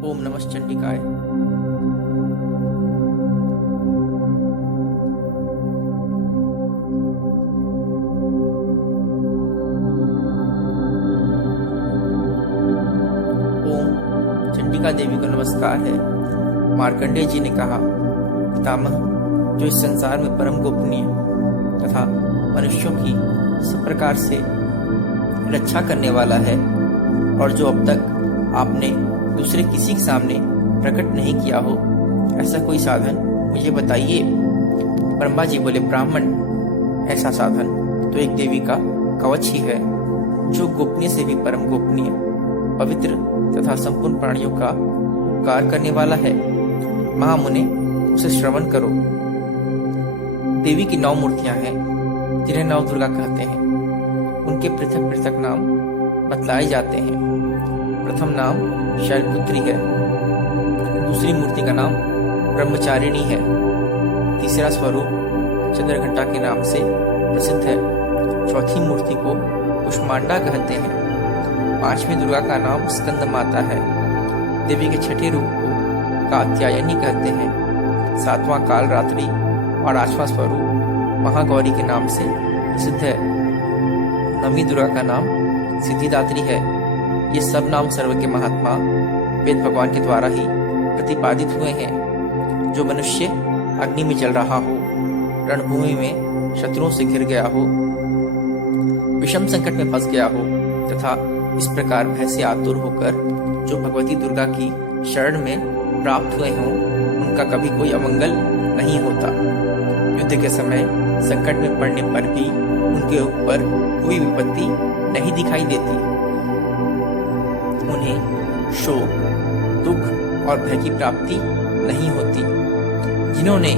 ओम नमः चंडिकाय। ओम चंडिका देवी को नमस्कार है। मार्कंडेय जी ने कहा, पितामह, जो इस संसार में परम गोपनीय तथा मनुष्यों की सब प्रकार से रक्षा करने वाला है और जो अब तक आपने दूसरे किसी के सामने प्रकट नहीं किया हो, ऐसा कोई साधन मुझे बताइए। ब्रह्मा जी बोले, ब्राह्मण, ऐसा साधन तो एक देवी का कवच ही है, जो गोपनीय से भी परम गोपनीय, पवित्र तथा संपूर्ण प्राणियों का उपकार करने वाला है। महामुने, उसे श्रवण करो। देवी की 9 मूर्तियां हैं, जिन्हें 9 दुर्गा कहते हैं। उनके पृथक पृथक नाम बतलाए जाते हैं। प्रथम नाम शैलपुत्री है, दूसरी मूर्ति का नाम ब्रह्मचारिणी है, तीसरा स्वरूप चंद्रघंटा के नाम से प्रसिद्ध है, चौथी मूर्ति को कुष्मांडा कहते हैं, 5वीं दुर्गा का नाम स्कंद माता है, देवी के 6ठे रूप को कात्यायनी कहते हैं, 7वां काल रात्रि और 8वां स्वरूप महागौरी के नाम से प्रसिद्ध है, 9वीं दुर्गा का नाम सिद्धिदात्री है। ये सब नाम सर्व के महात्मा वेद भगवान के द्वारा ही प्रतिपादित हुए हैं। जो मनुष्य अग्नि में जल रहा हो, रणभूमि में शत्रुओं से घिर गया हो, विषम संकट में फंस गया हो तथा इस प्रकार भय से आतुर होकर जो भगवती दुर्गा की शरण में प्राप्त हुए हों, उनका कभी कोई अमंगल नहीं होता। युद्ध के समय संकट में पड़ने पर भी उनके ऊपर कोई विपत्ति नहीं दिखाई देती। उन्हें शोक, दुख और भय की प्राप्ति नहीं होती। जिन्होंने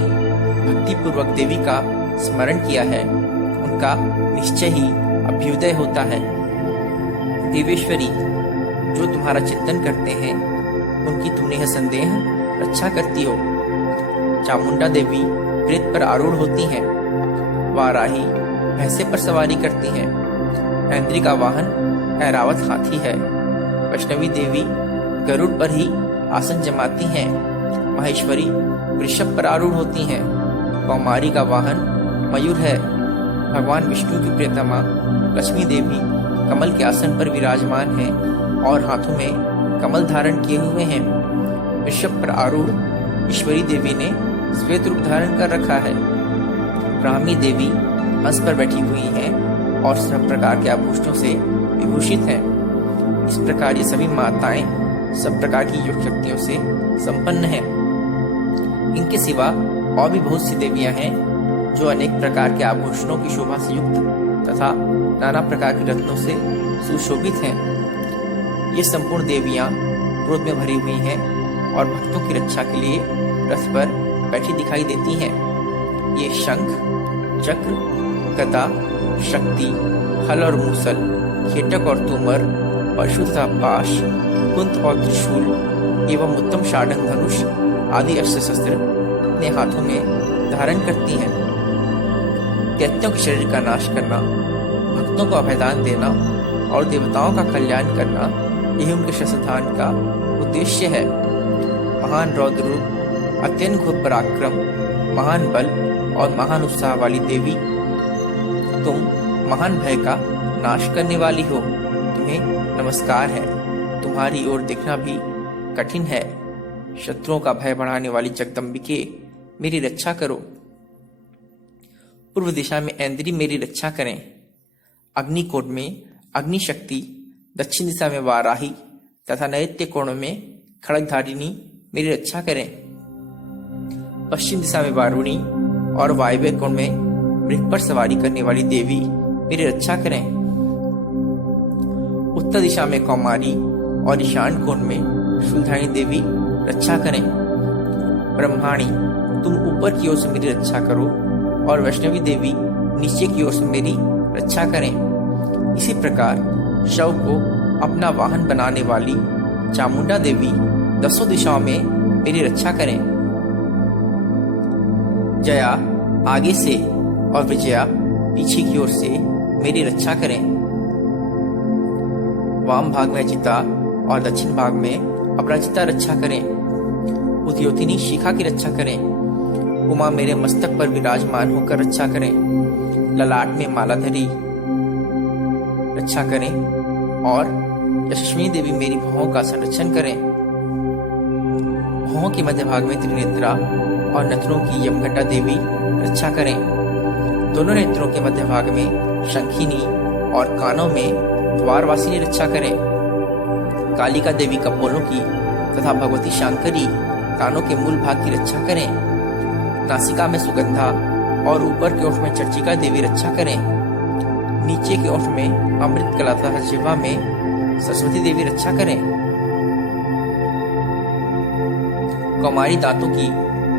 भक्तिपूर्वक देवी का स्मरण किया है, उनका निश्चय ही अभ्युदय होता है। देवेश्वरी, जो तुम्हारा चिंतन करते हैं, उनकी तुम निःसंदेह रक्षा करती हो। चामुंडा देवी प्रेत पर आरूढ़ होती हैं, वाराही भैंसे पर सवारी करती हैं, ऐन्द्री का वाहन ऐरावत हाथी है, वैष्णवी देवी गरुड़ पर ही आसन जमाती हैं, महेश्वरी वृषभ पर आरूढ़ होती हैं, कौमारी का वाहन मयूर है, भगवान विष्णु की प्रियतमा लक्ष्मी देवी कमल के आसन पर विराजमान हैं और हाथों में कमल धारण किए हुए हैं। वृषभ पर आरूढ़ ईश्वरी देवी ने श्वेत रूप धारण कर रखा है। ब्राह्मी देवी हंस पर बैठी हुई हैं और सब प्रकार के आभूषणों से विभूषित हैं। इस प्रकार ये सभी माताएं सब प्रकार की योग शक्तियों से संपन्न हैं। इनके सिवा और भी बहुत सी देवियां हैं, जो अनेक प्रकार के आभूषणों की शोभा से युक्त तथा नाना प्रकार के रत्नों से सुशोभित हैं। ये संपूर्ण देवियां क्रोध में भरी हुई हैं और भक्तों की रक्षा के लिए रथ पर बैठी दिखाई देती हैं। ये शंख, चक्र, गदा, शक्ति, हल और मूसल, खेटक और तोमर, परशु तथा पाश, कुंत और त्रिशूल एवं उत्तम शाढ़ंग धनुष आदि अस्त्र शस्त्र अपने हाथों में धारण करती हैं। दैत्यों के शरीर का नाश करना, भक्तों को अभयदान देना और देवताओं का कल्याण करना, यही उनके शस्त्रदान का उद्देश्य है। महान रौद्र रूप, अत्यंत घोर पराक्रम, महान बल और महान उत्साह वाली देवी, तुम महान भय का नाश करने वाली हो। तुम्हें नमस्कार है। तुम्हारी ओर देखना भी कठिन है। शत्रुओं का भय बढ़ाने वाली जगदम्बिके, मेरी रक्षा करो। पूर्व दिशा में ऐन्द्री मेरी रक्षा करें। अग्निकोट में अग्नि शक्ति, दक्षिण दिशा में वाराही तथा नैत्य कोण में खड़गधारिणी मेरी रक्षा करें। पश्चिम दिशा में वारुणी और वायव्य कोण में मृग पर सवारी करने वाली देवी मेरी रक्षा करें। उत्तर दिशा में कौमारी और ईशान कोण में शूलधारिणी देवी रक्षा करें। ब्रह्माणी, तुम ऊपर की ओर से मेरी रक्षा करो और वैष्णवी देवी नीचे की ओर से मेरी रक्षा करें। इसी प्रकार शव को अपना वाहन बनाने वाली चामुंडा देवी 10 दिशाओं में मेरी रक्षा करें। जया आगे से और विजया पीछे की ओर से मेरी रक्षा करें। वाम भाग में चिता और दक्षिण भाग में अपराजिता रक्षा करें। उद्योतिनी शिखा की रक्षा करें। उमा मेरे मस्तक पर विराजमान होकर रक्षा करें। ललाट में मालाधरी रक्षा करें। और यशस्विनी देवी मेरी भौहों का संरक्षण करें। भौहों के मध्य भाग में त्रिनेत्रा और नेत्रों की यमघंटा देवी रक्षा करें। दोनों नेत्रों के मध्य भाग में शंखिनी और कानों में द्वारवासिनी रक्षा करें। कालिका देवी कपोलों की तथा भगवती शांकरी कानों के मूल भाग की रक्षा करें। नासिका में सुगंधा और ऊपर के ओठ में चर्चिका देवी रक्षा करें। नीचे के ओठ में अमृत कला तथा जिह्वा में सरस्वती देवी रक्षा करें। कौमारी दांतों की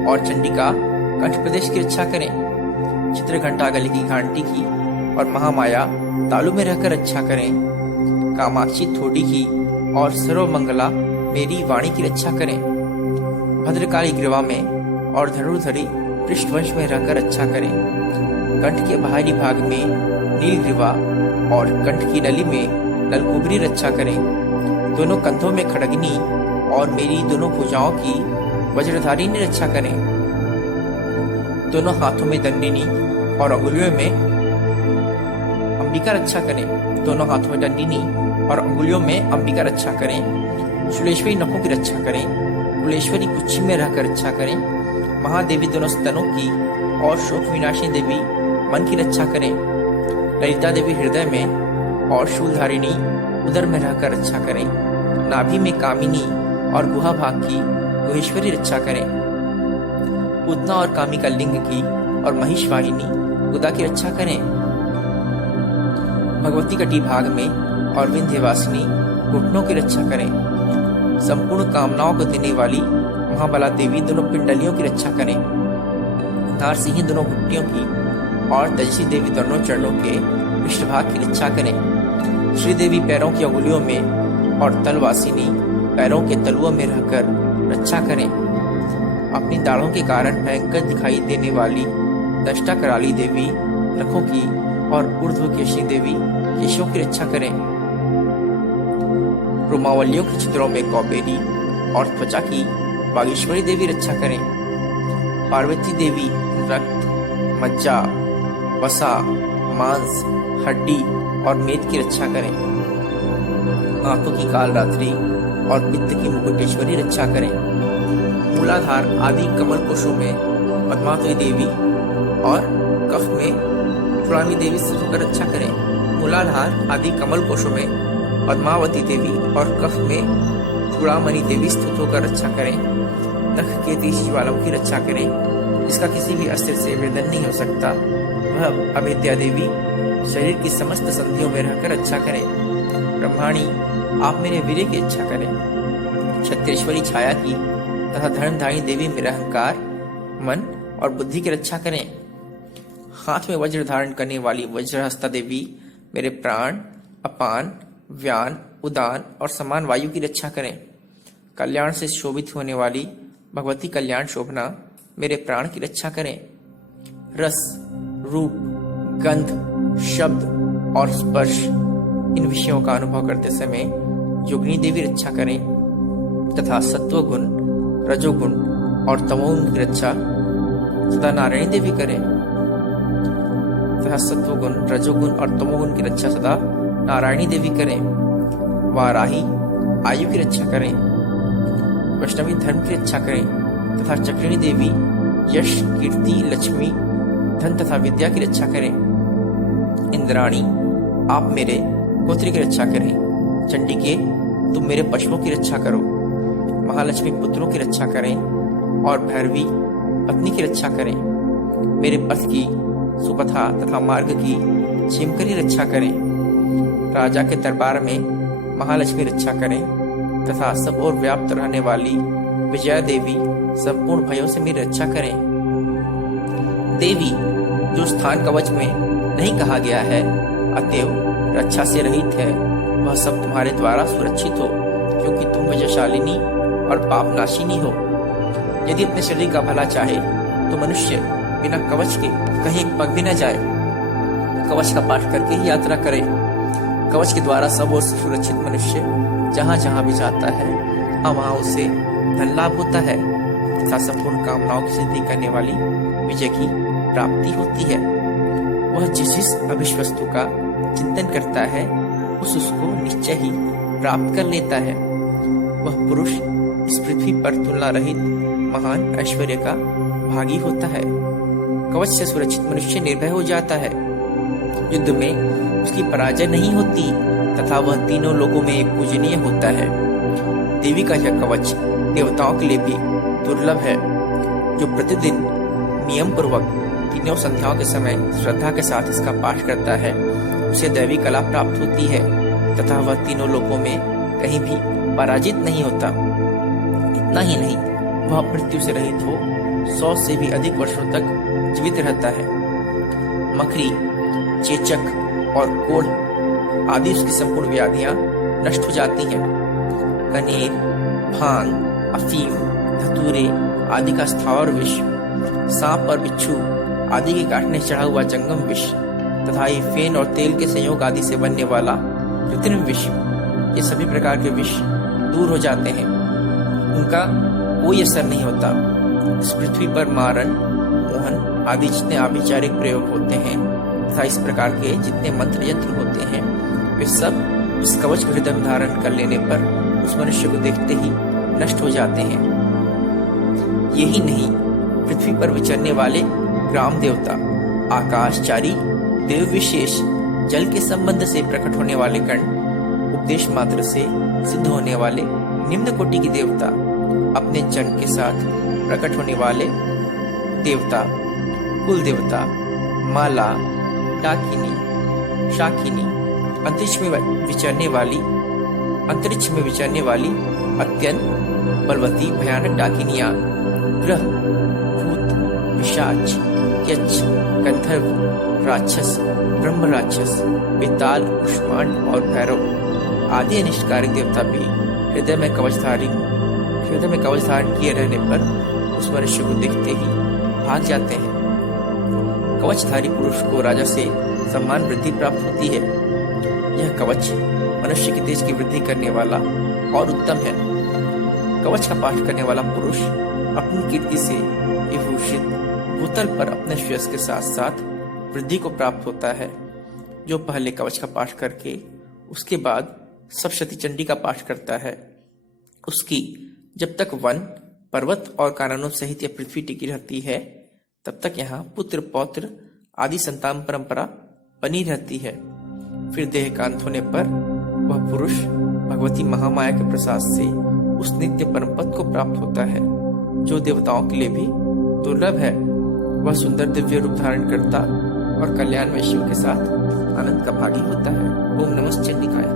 और चंडिका कंठ प्रदेश की रक्षा करें। चित्रघंटा गले की घंटी की और महामाया तालु में रहकर रक्षा करें। कामाक्षी थोड़ी की और सर्वमंगला मेरी वाणी की रक्षा करें। भद्रकाली ग्रीवा में और धनुर्धरी पृष्ठवंश में रहकर रक्षा करें। कंठ के बाहरी भाग में नीलग्रीवा और कंठ की नली में नलकुबरी रक्षा करें। दोनों कंधों में खड़गनी और मेरी दोनों भुजाओं की वज्रधारिणी रक्षा करें। दोनों हाथों में दंडिनी और अंगुलियों में अंबिका रक्षा करें। दोनों हाथों में दंडिनी और अंगुलियों में अंबिका रक्षा करें। शूलेश्वरी नखों की रक्षा करें। कुलेश्वरी कुक्षी में रहकर रक्षा करें। महादेवी दोनों स्तनों की और शोक विनाशिनी देवी मन की रक्षा करें। ललिता देवी हृदय में और शूलधारिणी उदर में रहकर रक्षा करें। नाभि में कामिनी और गुहा भाग की गुहेश्वरी रक्षा करें। पूतना और कामिका लिंग की और महिष वाहिनी गुदा की रक्षा करें। भगवती कटी भाग में और विंध्यवासिनी घुटनों की रक्षा करें। संपूर्ण कामनाओं को देने वाली महाबला देवी दोनों पिंडलियों की रक्षा करें। नारसिंही दोनों घुट्टियों की और तेजस्वी देवी दोनों चरणों के पृष्ठभाग की रक्षा करें। श्रीदेवी पैरों की अंगुलियों में और तलवासिनी पैरों के तलुओं में रहकर रक्षा करें। अपनी दाढ़ों के कारण भयंकर दिखाई देने वाली दष्टा कराली देवी नखों की और ऊर्ध्वकेशी देवी केशों की रक्षा करें। रोमावलियों के चित्रों में कौबेरी और त्वचा की बागेश्वरी देवी रक्षा करें। पार्वती देवी रक्त, मज्जा, वसा, मांस, हड्डी और मेद की रक्षा करें। आंतों की कालरात्रि और पित्त की मुकुटेश्वरी रक्षा करें। मूलाधार आदि कमल कोशों में पद्मावती देवी और कफ में फुलानी देवी स्थित होकर रक्षा करें। मूलाधार आदि कमल कोशों में पद्मावती देवी और कफ में चूड़ामणि देवी स्थित होकर रक्षा करें। नख के तीसी ज्वालाओं की रक्षा करें। इसका किसी भी अस्त्र से वेदन नहीं हो सकता। वह अविद्या देवी शरीर की समस्त संधियों में रहकर रक्षा करें। ब्रह्माणी आप मेरे वीर्य की इच्छा करें। क्षत्रेश्वरी छाया की तथा धर्मधारी देवी मेरा अहंकार, मन और बुद्धि की रक्षा करें। हाथ में वज्र धारण करने वाली वज्रहस्ता देवी मेरे प्राण, अपान, व्यान, उदान और समान वायु की रक्षा करें। कल्याण से शोभित होने वाली भगवती कल्याण शोभना मेरे प्राण की रक्षा करें। रस, रूप, गंध, शब्द और स्पर्श इन विषयों का अनुभव करते समय योगिनी देवी रक्षा करें तथा सत्वगुण, रजोगुण और तमोगुण की रक्षा सदा नारायणी देवी करें तथा सत्वगुण, रजोगुण और तमोगुण की रक्षा सदा नारायणी देवी करें। वाराही आयु की रक्षा करें। वैष्णवी धर्म की रक्षा करें तथा चक्रिणी देवी यश, कीर्ति, लक्ष्मी, धन तथा विद्या की रक्षा करें। इंद्राणी आप मेरे गोत्र की रक्षा करें। चंडिके तुम मेरे पशुओं की रक्षा करो। महालक्ष्मी पुत्रों की रक्षा करें और भैरवी पत्नी की रक्षा करें। मेरे पथ की, सुपथा तथा मार्ग की छिमकरी रक्षा करें। राजा के दरबार में महालक्ष्मी रक्षा करें तथा सब ओर व्याप्त रहने वाली विजया देवी संपूर्ण भयों से मेरी रक्षा करें। देवी जो स्थान कवच में नहीं कहा गया है अतएव रक्षा से रहित है, वह सब तुम्हारे द्वारा सुरक्षित हो, क्योंकि तुम विजयशालिनी और पापनाशिनी हो। यदि अपने शरीर का भला चाहे तो मनुष्य बिना कवच के कहीं एक पग भी न जाए, कवच का पाठ करके ही यात्रा करे। कवच के द्वारा सब ओर से सुरक्षित मनुष्य जहाँ जहाँ भी जाता है और वहां उसे धन लाभ होता है तथा संपूर्ण कामनाओं की सिद्धि करने वाली विजय की प्राप्ति होती है। वह जिस अभिष्ट वस्तु का चिंतन करता है उसको निश्चय ही प्राप्त कर लेता है। वह पुरुष इस पृथ्वी पर तुलना रहित महान ऐश्वर्य का भागी होता है। कवच से सुरक्षित मनुष्य निर्भय हो जाता है। युद्ध में उसकी पराजय नहीं होती तथा वह तीनों लोगों में एक पूजनीय होता है। देवी का यह कवच देवताओं के लिए भी दुर्लभ है। जो प्रतिदिन नियम पूर्वक तीनों संध्याओं के समय श्रद्धा के साथ इसका पाठ करता है उसे दैवी कला प्राप्त होती है तथा वह तीनों लोकों में कहीं भी पराजित नहीं होता। इतना ही नहीं, वह मृत्यु से रहित हो 100 से भी अधिक वर्षों तक जीवित रहता है। मकड़ी, चेचक और कोढ़ आदि उसकी संपूर्ण व्याधियां नष्ट हो जाती हैं। कनेर, भांग, अफीम, धतूरे आदि का स्थावर विष, सांप और बिच्छू आदि के काटने चढ़ा हुआ जंगम विष तथा ये फेन और तेल के संयोग आदि से बनने वाला कृत्रिम विष, ये सभी प्रकार के विष दूर हो जाते हैं। उनका कोई असर नहीं होता। इस पृथ्वी पर मारण, मोहन आदि जितने आभिचारिक प्रयोग होते हैं तथा इस प्रकार के जितने मंत्र यंत्र होते हैं वे सब इस कवच हृदय में धारण कर लेने पर उस मनुष्य को देखते ही नष्ट हो जाते हैं। यही नहीं, पृथ्वी पर विचरने वाले ग्राम देवता, आकाशचारी देव विशेष, जल के संबंध से प्रकट होने वाले गण, उपदेश मात्र से सिद्ध होने वाले निम्न कोटि के देवता, अपने जन के साथ प्रकट होने वाले देवता, कुल देवता, माला, डाकिनी, शाकिनी, अंतरिक्ष में विचरने वाली अत्यंत बलवती भयानक डाकिनियां, ग्रह, भूत, पिशाच, यक्ष, गंधर्व, राक्षस, ब्रह्म राक्षस, बेताल, कुष्मांड और भैरव आदि अनिष्टकारी देवता भी हृदय में कवच धारण किए रहने पर उस मनुष्य को देखते ही भाग जाते हैं। कवचधारी पुरुष को राजा से सम्मान वृद्धि प्राप्त होती है। यह कवच मनुष्य के तेज की वृद्धि करने वाला और उत्तम है। कवच का पाठ करने वाला पुरुष अपनी कीर्ति से विभूषित भूतल पर अपने श्रेयस के साथ साथ वृद्धि को प्राप्त होता है। जो पहले कवच का पाठ करके उसके बाद सप्तशती चंडी का पाठ करता है, उसकी जब तक वन, पर्वत और काननों सहित यह पृथ्वी टिकी रहती है तब तक यहाँ पुत्र, पौत्र आदि संतान परंपरा बनी रहती है। फिर देह का अंत होने पर वह पुरुष भगवती महामाया के प्रसाद से उस नित्य परम पद को प्राप्त होता है जो देवताओं के लिए भी दुर्लभ है। वह सुंदर दिव्य रूप धारण करता और कल्याण में शिव के साथ आनंद का भागी होता है। ओम नमः चंडिकाय।